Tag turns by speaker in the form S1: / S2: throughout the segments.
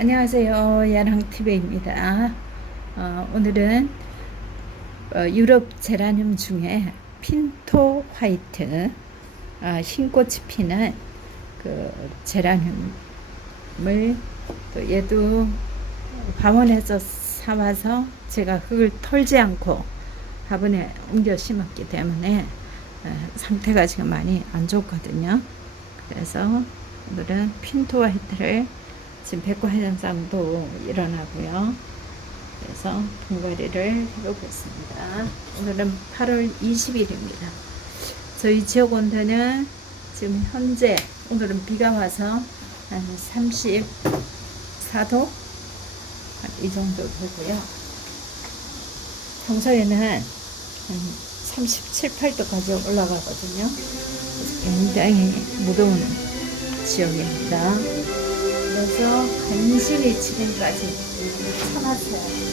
S1: 안녕하세요. 야랑TV입니다. 어, 오늘은 어, 유럽 제라늄 중에 핀토 화이트 어, 흰꽃이 피는 그 제라늄을 또 얘도 화원에서 사와서 제가 흙을 털지 않고 화분에 옮겨 심었기 때문에 어, 상태가 지금 많이 안 좋거든요. 그래서 오늘은 핀토 화이트를 지금 백과 해장상도 일어나고요. 그래서 분갈이를 해보겠습니다. 오늘은 8월 20일입니다. 저희 지역 온도는 지금 현재 오늘은 비가 와서 한 34도 이 정도 되고요. 평소에는 한 37, 8도까지 올라가거든요. 굉장히 무더운 지역입니다. 그래서 간신히 지금까지 참았어요.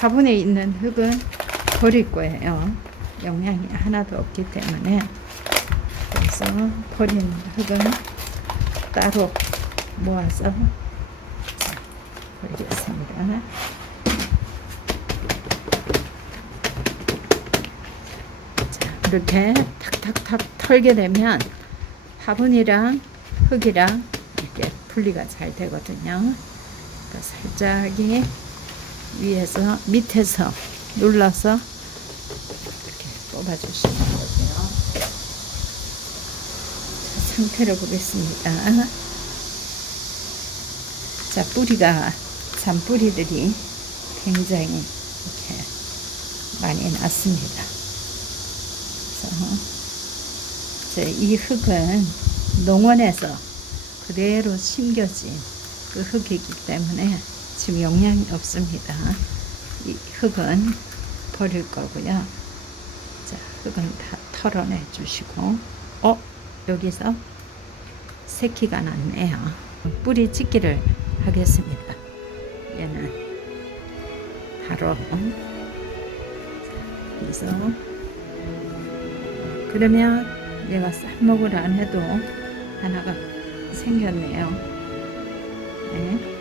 S1: 화분에 있는 흙은 버릴 거예요. 영양이 하나도 없기 때문에 그래서 버린 흙은 따로 모아서 버리겠습니다. 자, 이렇게 탁탁탁 털게 되면 화분이랑 흙이랑 이렇게 분리가 잘 되거든요. 그러니까 살짝이 위에서 밑에서 눌러서 이렇게 뽑아주시면 되고요. 자, 상태를 보겠습니다. 자, 뿌리가 잔뿌리들이 굉장히 이렇게 많이 났습니다. 그래서 이 흙은 농원에서 그대로 심겨진 그 흙이기 때문에 지금 영양이 없습니다. 이 흙은 버릴 거고요. 자, 흙은 다 털어내 주시고, 어, 여기서 새끼가 났네요. 뿌리 찢기를 하겠습니다. 얘는 바로 그래서 그러면 얘가 쌀먹을 안 해도 하나가 생겼네요. 네.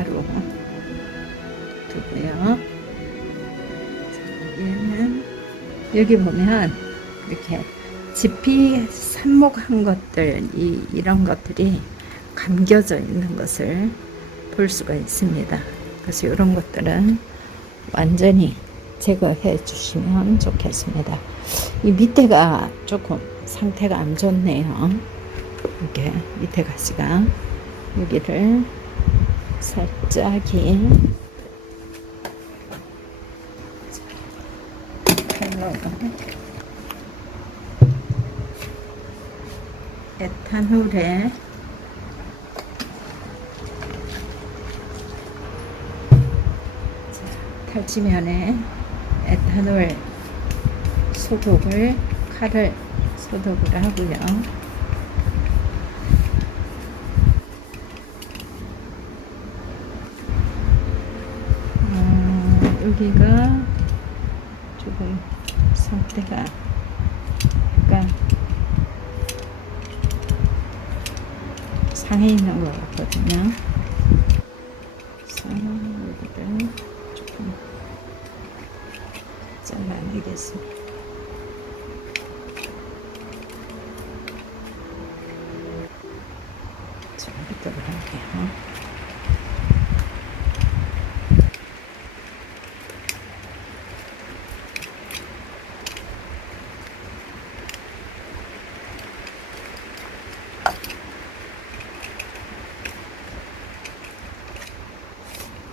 S1: 따로 두고요. 자, 얘는 여기 보면 이렇게 지피 삽목한 것들, 이, 이런 것들이 감겨져 있는 것을 볼 수가 있습니다. 그래서 이런 것들은 완전히 제거해 주시면 좋겠습니다. 이 밑에가 조금 상태가 안 좋네요. 이렇게 밑에 가지가 여기를 살짝이 에탄올에 자, 탈지면에 에탄올 소독을 칼을 소독을 하고요. 어, 여기가 조금 상태가 약간 상해 있는 것 같거든요. 그래서 여기를 조금 잘라내겠습니다. 자, 이따가 할게요.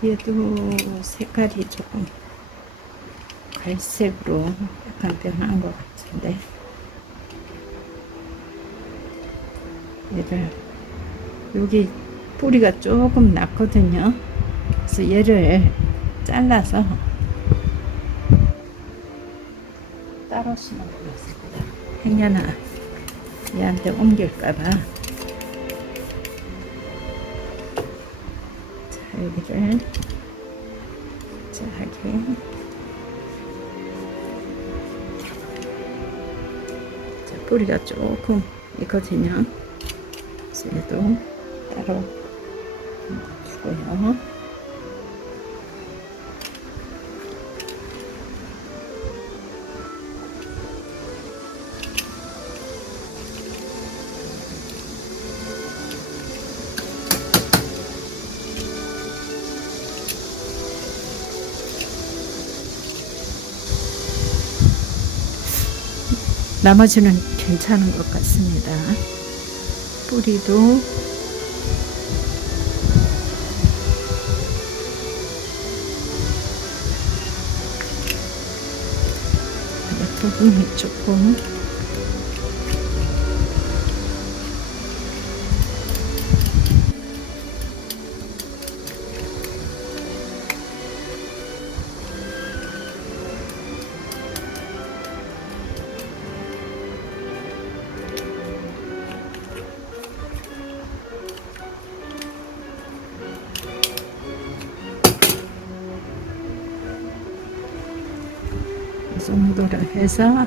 S1: 얘도 색깔이 조금 갈색으로 약간 변한 것 같은데 얘를 여기 뿌리가 조금 났거든요. 그래서 얘를 잘라서 따로 심어보겠습니다. 행여나 얘한테 옮길까봐. 여기를 잘하게 자, 뿌리가 조금. 그래서 얘도 따로 주고요. 나머지는 괜찮은 것 같습니다. 뿌리도 부분이 조금 이 정도로 해서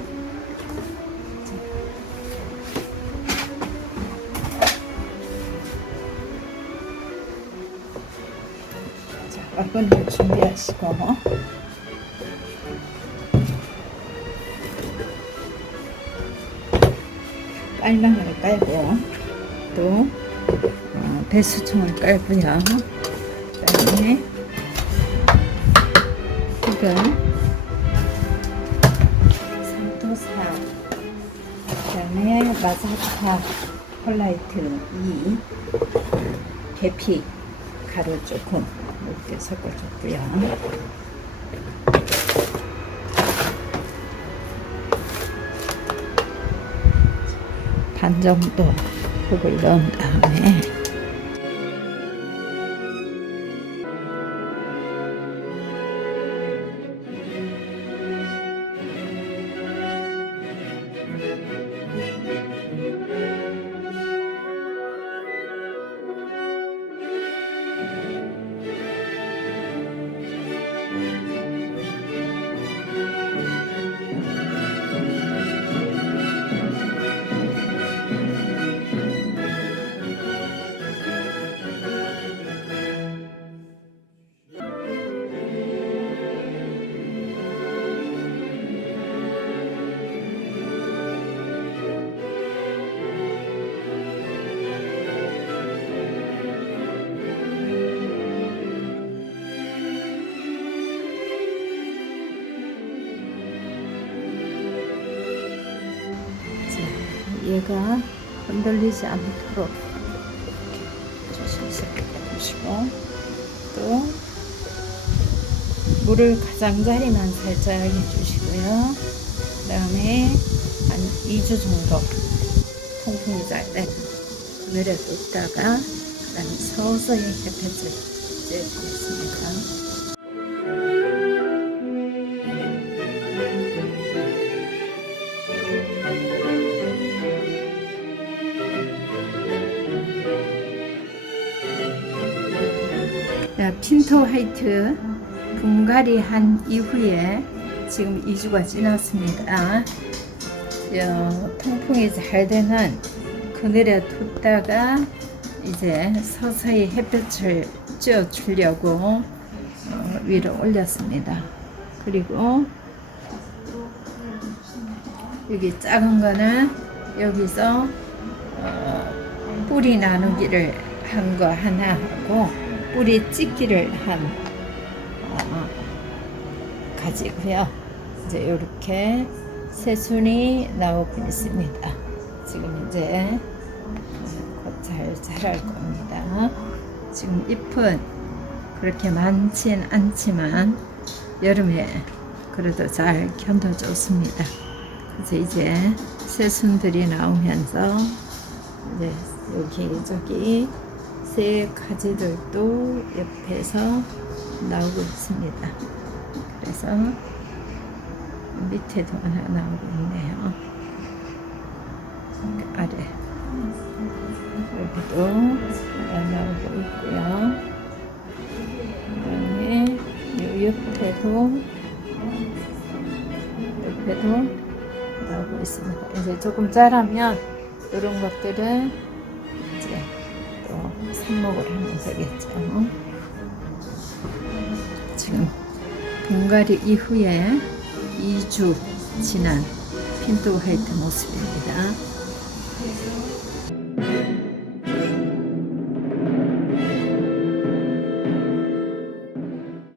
S1: 자, 와건을 준비하시고 빨랑을 깔고 또 어, 배수청을 깔고요. 그다음에 이걸 그다음에 마사카 콜라이트 2 계피 가루 조금 이렇게 섞어줬고요. 반 정도 흙을 넣은 다음에 얘가 흔들리지 않도록 조심스럽게 해주시고 또 물을 가장자리만 살짝 해주시고요. 그 다음에 한 2주 정도 통풍이 잘된 그늘에 뒀다가 그 다음에 서서히 햇볕을 쬐주겠습니다. 자, 핀토 화이트 분갈이 한 이후에 지금 2주가 지났습니다. 저, 통풍이 잘 되는 그늘에 뒀다가 이제 서서히 햇볕을 쬐어 주려고 어, 위로 올렸습니다. 그리고 여기 작은 거는 여기서 어, 뿌리 나누기를 한 거 하나 하고 뿌리 찢기를 한 어, 가지고요. 이제 이렇게 새순이 나오고 있습니다. 지금 이제 곧 잘 자랄 겁니다. 지금 잎은 그렇게 많진 않지만 여름에 그래도 잘 견뎌줬습니다. 그래서 이제 새순들이 나오면서 이제 여기 저기 새 가지들도 옆에서 나오고 있습니다. 그래서 밑에도 하나 나오고 있네요. 아래 여기도 나오고 있고요. 그다음에 요 옆에도 옆에도 나오고 있습니다. 이제 조금 자라면 이런 것들은 또 삽목을 하면 되겠죠. 지금 분갈이 이후에 2주 지난 핀트 화이트 모습입니다.